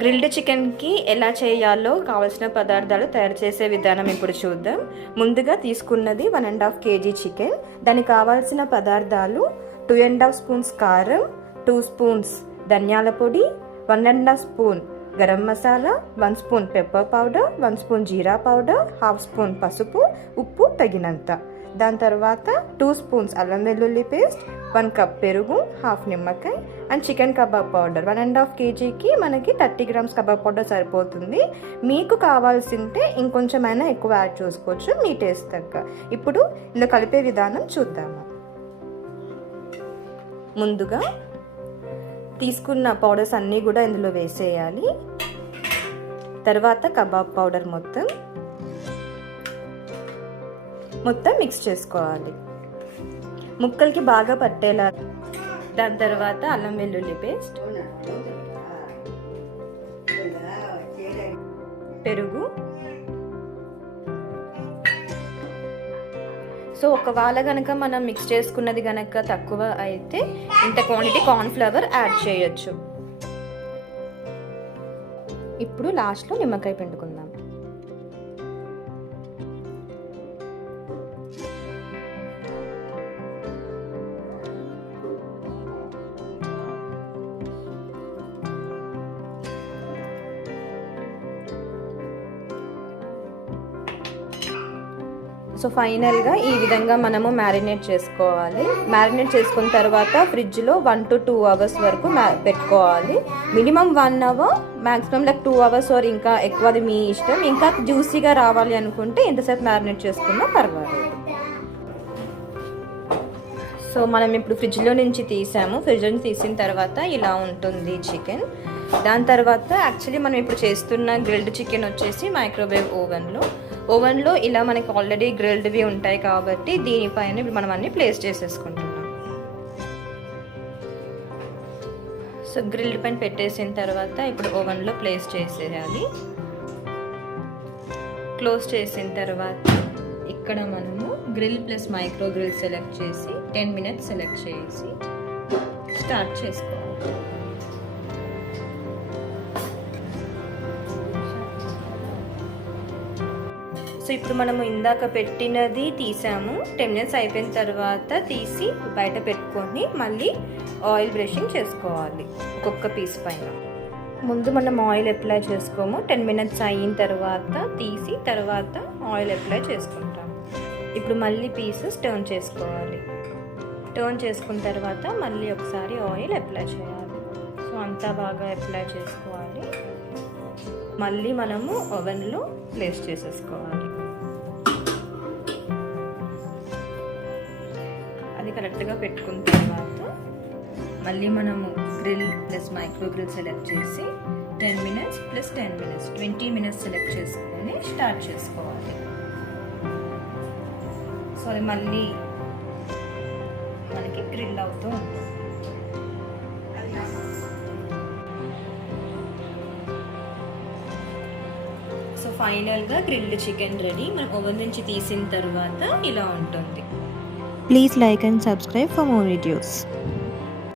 Grilled చికెన్కి ఎలా చేయాలో కావాల్సిన పదార్థాలు తయారు చేసే విధానం ఇప్పుడు చూద్దాం. ముందుగా తీసుకున్నది one and half KG chicken. దానికి కావాల్సిన పదార్థాలు టూ అండ్ హాఫ్ స్పూన్స్ కారం టూ స్పూన్స్ ధనియాల పొడి one and half spoon garam masala one spoon pepper powder one spoon jeera powder half spoon పసుపు ఉప్పు తగినంత. దాని తర్వాత టూ స్పూన్స్ అల్లం వెల్లుల్లి పేస్ట్ వన్ కప్ పెరుగు హాఫ్ నిమ్మకాయ and chicken kebab powder. One and half కేజీకి మనకి థర్టీ గ్రామ్స్ కబాబ్ పౌడర్ సరిపోతుంది. మీకు కావాల్సింటే ఇంకొంచెమైనా ఎక్కువ యాడ్ చేసుకోవచ్చు. మీ టేస్ట్ తగ్గ. ఇప్పుడు ఇందులో కలిపే విధానం చూద్దాము. ముందుగా తీసుకున్న పౌడర్స్ అన్నీ కూడా ఇందులో వేసేయాలి. తర్వాత కబాబ్ పౌడర్ మొత్తం మొత్తం మిక్స్ చేసుకోవాలి. ముక్కలకి బాగా పట్టేలా దాని తర్వాత అల్లం వెల్లుల్లి పేస్ట్. పెరుగు. సో ఒకవేళ కనుక మనం మిక్స్ చేసుకున్నది కనుక తక్కువ అయితే ఇంత క్వాంటిటీ కార్న్ఫ్లవర్ యాడ్ చేయొచ్చు. ఇప్పుడు లాస్ట్లో నిమ్మకాయ పిండుకుందాం. సో ఫైనల్గా ఈ విధంగా మనము మ్యారినేట్ చేసుకోవాలి. మ్యారినేట్ చేసుకున్న తర్వాత ఫ్రిడ్జ్లో వన్ టు టూ అవర్స్ వరకు పెట్టుకోవాలి. Minimum one hour maximum like two hours or ఇంకా ఎక్కువది మీ ఇష్టం. ఇంకా జ్యూసీగా రావాలి అనుకుంటే ఎంతసేపు మ్యారినేట్ చేసుకున్నా పర్వాలేదు. సో మనం ఇప్పుడు ఫ్రిడ్జ్లో నుంచి తీసాము. ఫ్రిడ్జ్లో నుంచి తీసిన తర్వాత ఇలా ఉంటుంది చికెన్. దాని తర్వాత యాక్చువల్లీ మనం ఇప్పుడు చేస్తున్న గ్రిల్డ్ చికెన్ వచ్చేసి మైక్రోవేవ్ ఓవెన్లో. ఓవెన్లో ఇలా మనకి ఆల్రెడీ గ్రిల్డ్వి ఉంటాయి కాబట్టి దీనిపైన ఇప్పుడు మనం అన్ని ప్లేస్ చేసేసుకుంటున్నాం. సో గ్రిల్డ్ పైన పెట్టేసిన తర్వాత ఇప్పుడు ఓవెన్లో ప్లేస్ చేసేయాలి. క్లోజ్ చేసిన తర్వాత ఇక్కడ మనము grill plus micro grill select చేసి టెన్ మినిట్స్ సెలెక్ట్ చేసి స్టార్ట్ చేసుకోవాలి. సో ఇప్పుడు మనము ఇందాక పెట్టినది తీసాము. టెన్ మినిట్స్ అయిపోయిన తర్వాత తీసి బయట పెట్టుకొని మళ్ళీ ఆయిల్ బ్రషింగ్ చేసుకోవాలి ఒక్కొక్క పీస్ పైన. ముందు మనం ఆయిల్ అప్లై చేసుకోము. టెన్ మినిట్స్ అయిన తర్వాత తీసి తర్వాత ఆయిల్ అప్లై చేసుకుంటాం ఇప్పుడు మళ్ళీ పీసెస్ టర్న్ చేసుకోవాలి. టర్న్ చేసుకున్న తర్వాత మళ్ళీ ఒకసారి ఆయిల్ అప్లై చేయాలి. సో అంతా బాగా అప్లై చేసుకోవాలి. మళ్ళీ మనము ఓవెన్లో ప్లేస్ చేసేసుకోవాలి. అది కరెక్ట్గా పెట్టుకున్న తర్వాత మళ్ళీ మనము grill plus micro grill select చేసి ten minutes plus ten minutes twenty minutes select చేసుకొని స్టార్ట్ చేసుకోవాలి. సో అది మళ్ళీ మనకి గ్రిల్ అవుతూ ఉంటుంది సో ఫైనల్గా గ్రిల్డ్ చికెన్ రెడీ. మనం ఓవెన్ నుంచి తీసిన తర్వాత ఇలా ఉంటుంది. Please like and subscribe for more videos.